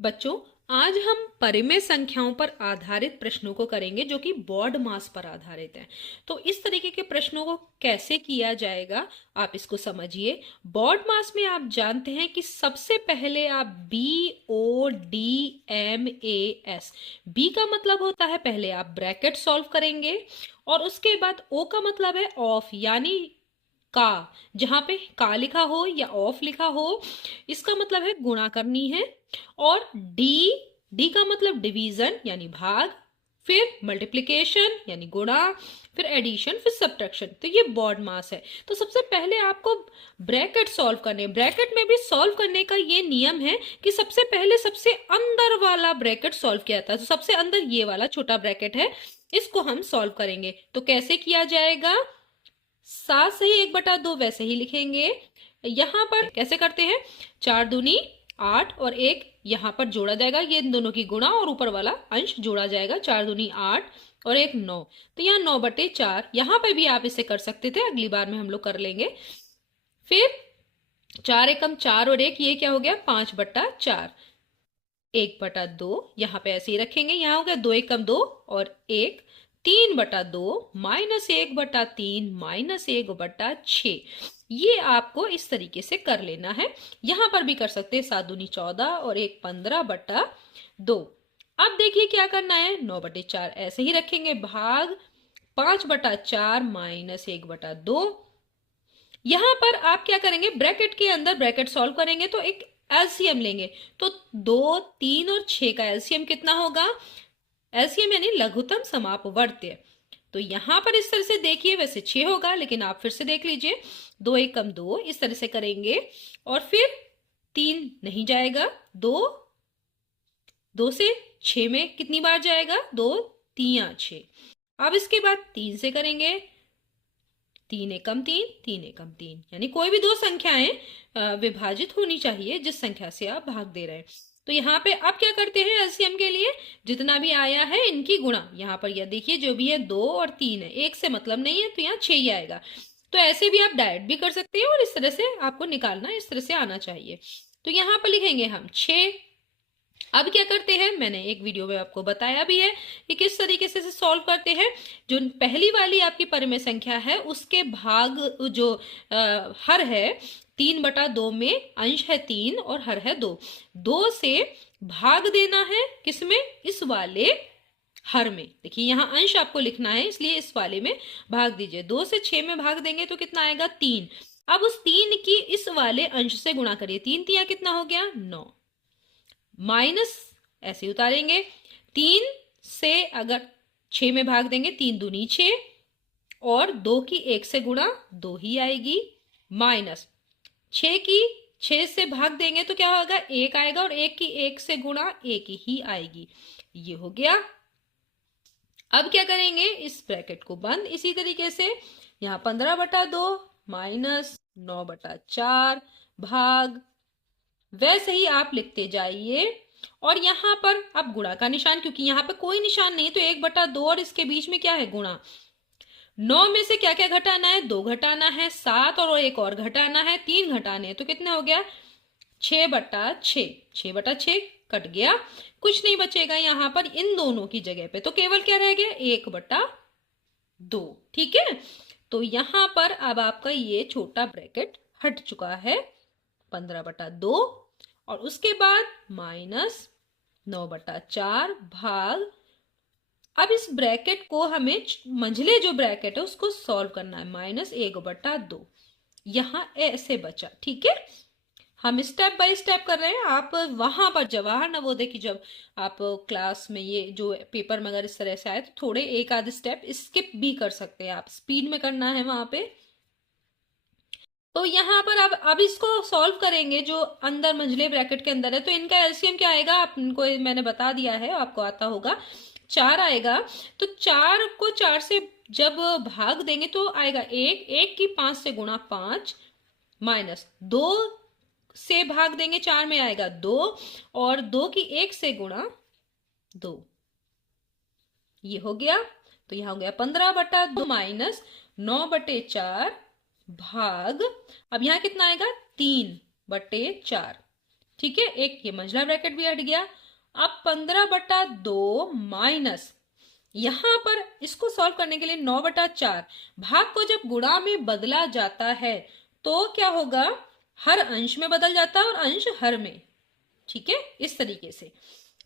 बच्चों, आज हम परिमेय संख्याओं पर आधारित प्रश्नों को करेंगे जो कि बॉड मास पर आधारित है। तो इस तरीके के प्रश्नों को कैसे किया जाएगा आप इसको समझिए। बॉड मास में आप जानते हैं कि सबसे पहले आप BODMAS, बी का मतलब होता है पहले आप ब्रैकेट सॉल्व करेंगे और उसके बाद ओ का मतलब है ऑफ, यानी का, जहां पे का लिखा हो या ऑफ लिखा हो इसका मतलब है गुणा करनी है। और डी, डी का मतलब डिवीजन यानी भाग, फिर मल्टीप्लिकेशन यानी गुणा, फिर एडिशन, फिर सब्ट्रैक्शन। तो ये बॉड मास है। तो सबसे पहले आपको ब्रैकेट सॉल्व करने, ब्रैकेट में भी सॉल्व करने का ये नियम है कि सबसे पहले सबसे अंदर वाला ब्रैकेट सॉल्व किया जाता है। तो सबसे अंदर ये वाला छोटा ब्रैकेट है, इसको हम सॉल्व करेंगे। तो कैसे किया जाएगा? 7 से ही 1/2 वैसे ही लिखेंगे। यहां पर कैसे करते हैं? 4 दूनी 8 और 1 यहां पर जोड़ा जाएगा, ये इन दोनों की गुणा और ऊपर वाला अंश जोड़ा जाएगा। 4 दूनी 8 और 1 9, तो यहाँ 9/4। यहां पर भी आप इसे कर सकते थे, अगली बार में हम लोग कर लेंगे। फिर 4 एकम 4 और 1, ये क्या हो गया? 5/4। 1/2 यहाँ पे ऐसे ही रखेंगे। यहाँ हो गया 2 एकम 2 और 1, 3/2 -1/3 -1/6। ये आपको इस तरीके से कर लेना है। यहां पर भी कर सकते हैं 7 दूनी 14 और 1 15/2। अब देखिए क्या करना है, 9/4 ऐसे ही रखेंगे, भाग 5/4 -1/2। यहां पर आप क्या करेंगे, ब्रैकेट के अंदर ब्रैकेट सॉल्व करेंगे तो एक एलसीएम लेंगे। तो 2, 3 और 6 का एलसीएम कितना होगा? एलसीएम यानी लघुत्तम समापवर्त्य। तो यहां पर इस तरह से देखिए, वैसे 6 होगा लेकिन आप फिर से देख लीजिए, 2 एकम 2 इस तरह से करेंगे और फिर 3 नहीं जाएगा, 2 से 6 में कितनी बार जाएगा? 2 3 6। अब इसके बाद 3 से करेंगे, 3 एकम 3 3 एकम 3, यानी कोई भी दो संख्याएं विभाजित होनी चाहिए जिस संख्या से आप भाग दे रहे हैं। तो यहाँ पे अब क्या करते हैं, एलसीएम के लिए जितना भी आया है इनकी गुणा। यहाँ पर यह देखिए जो भी है 2 और 3 है, एक से मतलब नहीं है तो यहाँ 6 ही आएगा। तो ऐसे भी आप डायरेक्ट भी कर सकते हैं और इस तरह से आपको निकालना इस तरह से आना चाहिए। तो यहाँ पर लिखेंगे हम 6। अब क्या करते हैं, मैंने एक वीडियो में आपको बताया भी है कि किस तरीके से सॉल्व करते हैं। जो पहली वाली आपकी परिमेय संख्या है उसके भाग जो हर है 3/2 में, अंश है 3 और हर है 2, 2 से भाग देना है किसमें? इस वाले हर में। देखिए यहाँ अंश आपको लिखना है इसलिए इस वाले में भाग दीजिए। 2 से 6 में भाग देंगे तो कितना आएगा? 3। अब उस 3 की इस वाले अंश से गुणा करिए, 3 3 कितना हो गया? 9, माइनस ऐसे उतारेंगे। 3 से अगर 6 में भाग देंगे, 3 दूनी 6 और 2 की 1 से गुणा 2 ही आएगी, माइनस 6 की 6 से भाग देंगे तो क्या होगा? 1 आएगा और 1 की 1 से गुणा 1 ही आएगी। ये हो गया। अब क्या करेंगे, इस ब्रैकेट को बंद इसी तरीके से। यहां 15/2 माइनस 9/4 भाग, वैसे ही आप लिखते जाइए। और यहां पर अब गुणा का निशान, क्योंकि यहां पे कोई निशान नहीं तो 1/2 और इसके बीच में क्या है? गुणा। 9 में से क्या क्या घटाना है? 2 घटाना है, 7 और एक और घटाना है, 3 घटाने हैं, तो कितने हो गया? 6/6। 6/6 कट गया, कुछ नहीं बचेगा यहां पर इन दोनों की जगह पे, तो केवल क्या रह गया? 1/2। ठीक है, तो यहां पर अब आपका ये छोटा ब्रैकेट हट चुका है, 15/2 और उसके बाद माइनस 9/4 भाग। अब इस ब्रैकेट को हमें मंझले जो ब्रैकेट है उसको सॉल्व करना है, -1/2। यहां ऐसे बचा। ठीक है, हम स्टेप बाय स्टेप कर रहे हैं। आप वहां पर जवाहर नवोदय की जब आप क्लास में ये जो पेपर में अगर इस तरह से आए तो थोड़े एक आध स्टेप स्किप भी कर सकते हैं आप, स्पीड में करना है वहां पे। तो यहाँ पर अब इसको सॉल्व करेंगे जो अंदर मंझले ब्रैकेट के अंदर है। तो इनका एलसीएम क्या आएगा आपको मैंने बता दिया है, आपको आता होगा, 4 आएगा। तो 4 को 4 से जब भाग देंगे तो आएगा 1, 1 की 5 से गुणा 5, माइनस 2 से भाग देंगे 4 में आएगा 2 और 2 की 1 से गुणा 2, ये हो गया। तो यहां हो गया 15/2 माइनस 9/4 भाग, अब यहां कितना आएगा? 3/4। ठीक है, एक ये मंझला ब्रैकेट भी हट गया। अब 15/2 माइनस, यहां पर इसको सॉल्व करने के लिए 9/4 भाग को जब गुणा में बदला जाता है तो क्या होगा, हर अंश में बदल जाता है और अंश हर में। ठीक है, इस तरीके से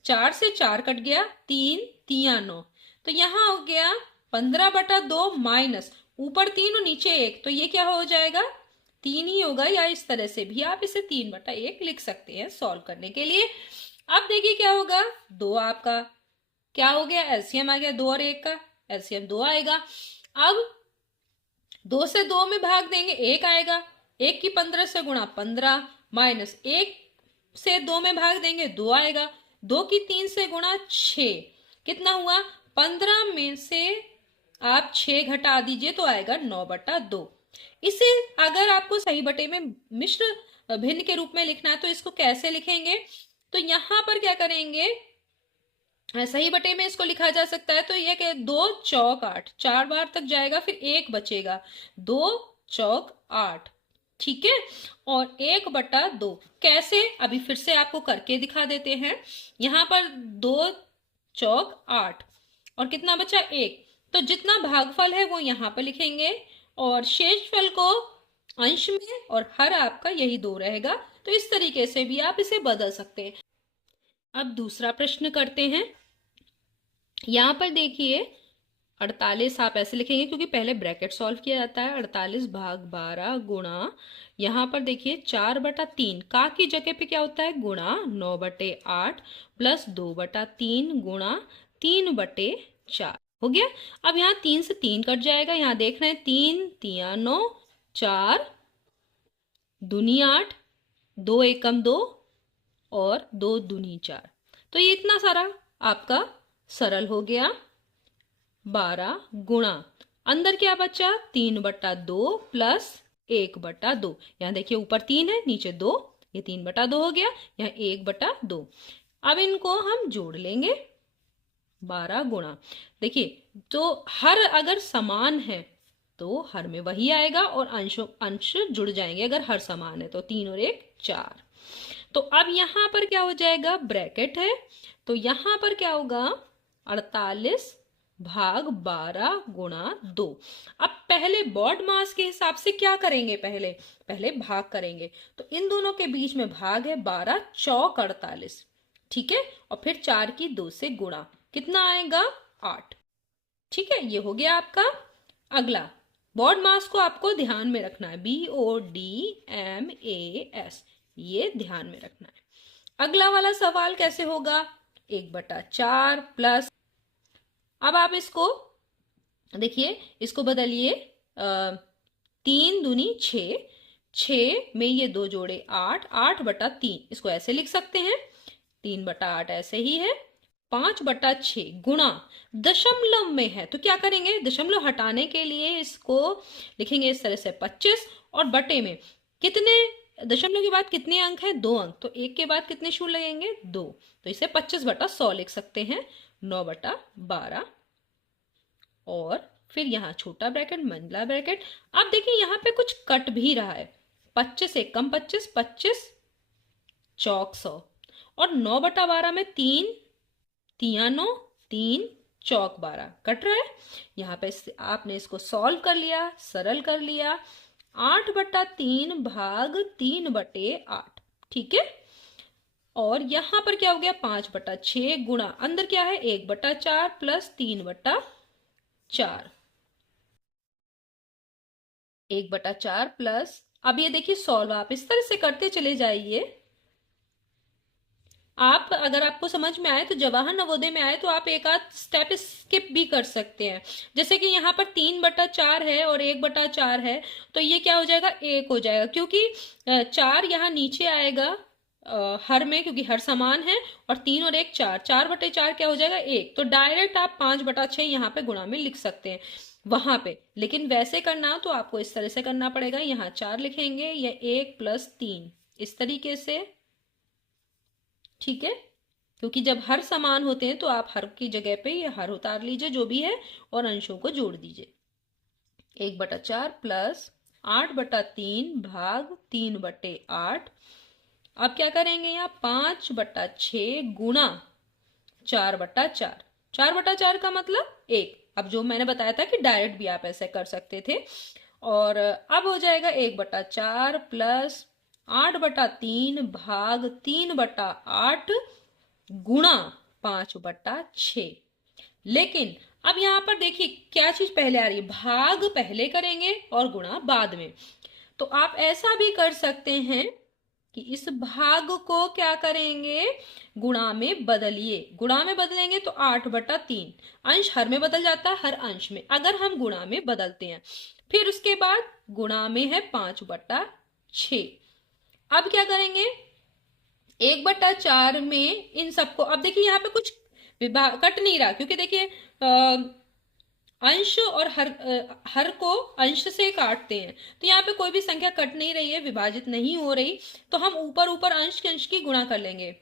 4 से 4 कट गया, 3 तिया 9, तो यहां हो गया 15/2 माइनस ऊपर 3 और नीचे 1, तो ये क्या हो जाएगा 3 ही होगा, या इस तरह से भी आप इसे 3/1 लिख सकते हैं सॉल्व करने के लिए। अब देखिए क्या होगा, 2 आपका क्या हो गया, एलसीएम आ गया 2 और 1 का, एलसीएम 2 आएगा। अब 2 से 2 में भाग देंगे 1 आएगा, 1 की 15 से गुणा 15 माइनस 1 से 2 में भाग देंगे 2 आएगा, 2 की 3 से गुणा 6, कितना हुआ 15 में से आप 6 घटा दीजिए तो आएगा 9/2। इसे अगर आपको सही बटे में मिश्र भिन्न के रूप में लिखना है तो इसको कैसे लिखेंगे, तो यहां पर क्या करेंगे, सही बटे में इसको लिखा जा सकता है तो ये क्या, 2 चौक 8, 4 बार तक जाएगा फिर 1 बचेगा, 2 चौक 8। ठीक है, और 1/2 कैसे, अभी फिर से आपको करके दिखा देते हैं। यहां पर 2 चौक 8 और कितना बचा 1, तो जितना भागफल है वो यहां पर लिखेंगे और शेषफल को अंश में, और हर आपका यही 2 रहेगा। तो इस तरीके से भी आप इसे बदल सकते हैं। अब दूसरा प्रश्न करते हैं। यहां पर देखिए 48 आप ऐसे लिखेंगे क्योंकि पहले ब्रैकेट सॉल्व किया जाता है, 48 भाग 12 गुणा, यहां पर देखिए 4/3 का की जगह पे क्या होता है गुणा 9/8 प्लस 2/3 गुणा 3/4 हो गया। अब यहाँ 3 से 3 कट जाएगा, यहाँ देख रहे हैं 3 तिया 9, 4 दूनी 8, 2 एकम 2 और 2 दूनी 4, तो ये इतना सारा आपका सरल हो गया। 12 गुणा अंदर क्या बचा 3/2 प्लस 1/2, यहाँ देखिए ऊपर 3 है नीचे 2, ये 3/2 हो गया, यहाँ 1/2। अब इनको हम जोड़ लेंगे, 12 गुणा, देखिए तो हर अगर समान है तो हर में वही आएगा और अंश जुड़ जाएंगे, अगर हर समान है तो 3 और 1 4। तो अब यहां पर क्या हो जाएगा, ब्रैकेट है तो यहां पर क्या होगा 48 भाग 12 गुणा 2। अब पहले बॉड मास के हिसाब से क्या करेंगे, पहले भाग करेंगे, तो इन दोनों के बीच में भाग है, 12 चौक 48, ठीक है, और फिर 4 की 2 से गुणा, कितना आएगा 8। ठीक है, ये हो गया आपका। अगला बॉड मास को आपको ध्यान में रखना है, BODMAS, ये ध्यान में रखना है। अगला वाला सवाल कैसे होगा, 1/4 प्लस, अब आप इसको देखिए, इसको बदलिए, 3 दूनी 6, 6 में ये 2 जोड़े 8, 8/3, इसको ऐसे लिख सकते हैं, 3/8 ऐसे ही है, 5/6 गुणा दशमलव में है तो क्या करेंगे, दशमलव हटाने के लिए इसको लिखेंगे इस तरह से 25, और बटे में कितने, दशमलव के बाद कितने अंक है 2 अंक, तो 1 के बाद कितने शून्य लगेंगे 2, तो इसे 25/100 लिख सकते हैं, 9/12। और फिर यहाँ छोटा ब्रैकेट मंझला ब्रैकेट। अब देखिए यहाँ पे कुछ कट भी रहा है, 25 एकम 25, 25 चौक 100, और 9/12 में 3 तिया 9, 3 चौक 12 कट रहा है। यहाँ पे आपने इसको सॉल्व कर लिया, सरल कर लिया, 8/3 भाग 3/8, ठीक है, और यहां पर क्या हो गया 5/6 गुणा अंदर क्या है 1/4 प्लस 3/4, 1/4 प्लस, अब ये देखिए सॉल्व आप इस तरह से करते चले जाइए। आप अगर आपको समझ में आए तो जवाहर नवोदय में आए तो आप एक आध स्टेप स्किप भी कर सकते हैं, जैसे कि यहाँ पर 3/4 है और 1/4 है, तो ये क्या हो जाएगा 1 हो जाएगा, क्योंकि 4 यहाँ नीचे आएगा हर में, क्योंकि हर समान है, और 3 और 1 4, 4/4 क्या हो जाएगा 1, तो डायरेक्ट आप 5/6 यहाँ पे गुणा में लिख सकते हैं वहां पे। लेकिन वैसे करना तो आपको इस तरह से करना पड़ेगा, यहाँ 4 लिखेंगे, या 1 + 3 इस तरीके से, ठीक है, क्योंकि जब हर समान होते हैं तो आप हर की जगह पे ये हर उतार लीजिए जो भी है और अंशों को जोड़ दीजिए। 1/4 प्लस 8/3 भाग 3/8 अब क्या करेंगे यहाँ 5/6 गुणा 4/4। 4/4 का मतलब 1। अब जो मैंने बताया था कि डायरेक्ट भी आप ऐसे कर सकते थे। और अब हो जाएगा 1/4 प्लस 8/3 भाग 3/8 गुणा 5/6। लेकिन अब यहाँ पर देखिए क्या चीज पहले आ रही है, भाग पहले करेंगे और गुणा बाद में। तो आप ऐसा भी कर सकते हैं कि इस भाग को क्या करेंगे, गुणा में बदलिए। गुणा में बदलेंगे तो 8/3, अंश हर में बदल जाता है, हर अंश में अगर हम गुणा में बदलते हैं। फिर उसके बाद गुणा में है 5/6। अब क्या करेंगे, 1/4 में इन सबको, अब देखिए यहाँ पे कुछ विभाग कट नहीं रहा, क्योंकि देखिए अंश और हर को अंश से काटते हैं, तो यहाँ पे कोई भी संख्या कट नहीं रही है, विभाजित नहीं हो रही। तो हम ऊपर ऊपर अंश के अंश की गुणा कर लेंगे।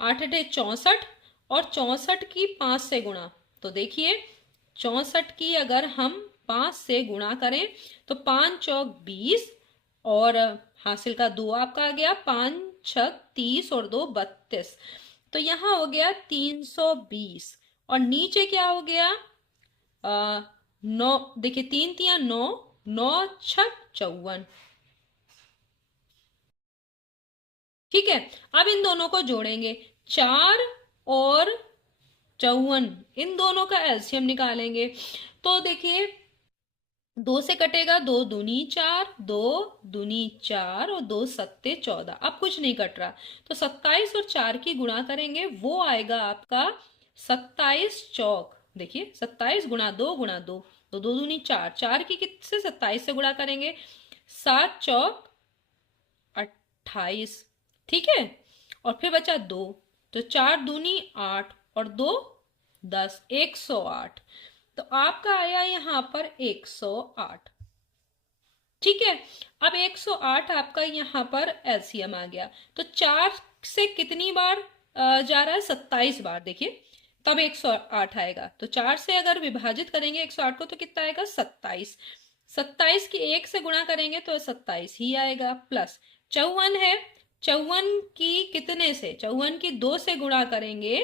8×8 64 और 64 की 5 से गुणा। तो देखिए 64 की अगर हम 5 से गुणा करें तो 5 चौक 20 और हासिल का 2 आपका आ गया, 5 छक 30 और 2 32। तो यहाँ हो गया 320। और नीचे क्या हो गया, 9, देखिए 3 3 9, 9 छक 54। ठीक है, अब इन दोनों को जोड़ेंगे, 4 और 54, इन दोनों का एलसीएम निकालेंगे। तो देखिए 2 से कटेगा, 2 दूनी 4, 2 दूनी 4 और 2 सत्ते 14। अब कुछ नहीं कट रहा, तो 27 और 4 की गुणा करेंगे, वो आएगा आपका 27 चौक, देखिए 27 गुणा 2 गुणा 2, तो 2 दूनी 4, 4 की किससे 27 से गुणा करेंगे, 7 चौक 28। ठीक है, और फिर बचा 2, तो 4 दूनी 8 और 2 10, 108। तो आपका आया यहां पर 108। ठीक है, अब 108 आपका यहां पर एलसीएम आ गया। तो 4 से कितनी बार जा रहा है, 27 बार, देखिए तब 108 आएगा। तो 4 से अगर विभाजित करेंगे 108 को तो कितना आएगा, 27। 27 की 1 से गुणा करेंगे तो 27 ही आएगा, प्लस 54 है, 54 की कितने से, 54 की 2 से गुणा करेंगे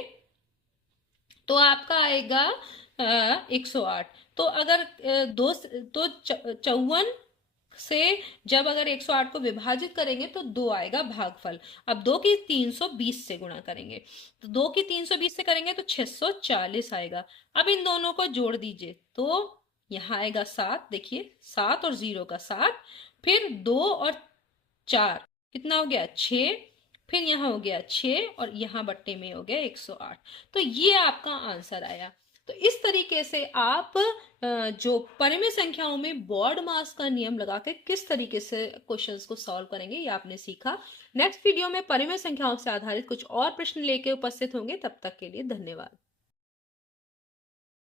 तो आपका आएगा 108। तो अगर दो, तो 54 से जब अगर 108 को विभाजित करेंगे तो 2 आएगा भागफल। अब 2 की 320 से गुणा करेंगे, तो 2 की 320 से करेंगे तो 640 आएगा। अब इन दोनों को जोड़ दीजिए तो यहाँ आएगा 7, देखिए 7 और 0 का 7, फिर 2 और 4 कितना हो गया, 6, फिर यहाँ हो गया 6 और यहाँ बट्टे में हो गया 108। तो ये आपका आंसर आया। तो इस तरीके से आप जो परिमेय संख्याओं में बॉड मास का नियम लगा के किस तरीके से क्वेश्चंस को सॉल्व करेंगे, ये आपने सीखा। नेक्स्ट वीडियो में परिमेय संख्याओं से आधारित कुछ और प्रश्न लेके उपस्थित होंगे। तब तक के लिए धन्यवाद।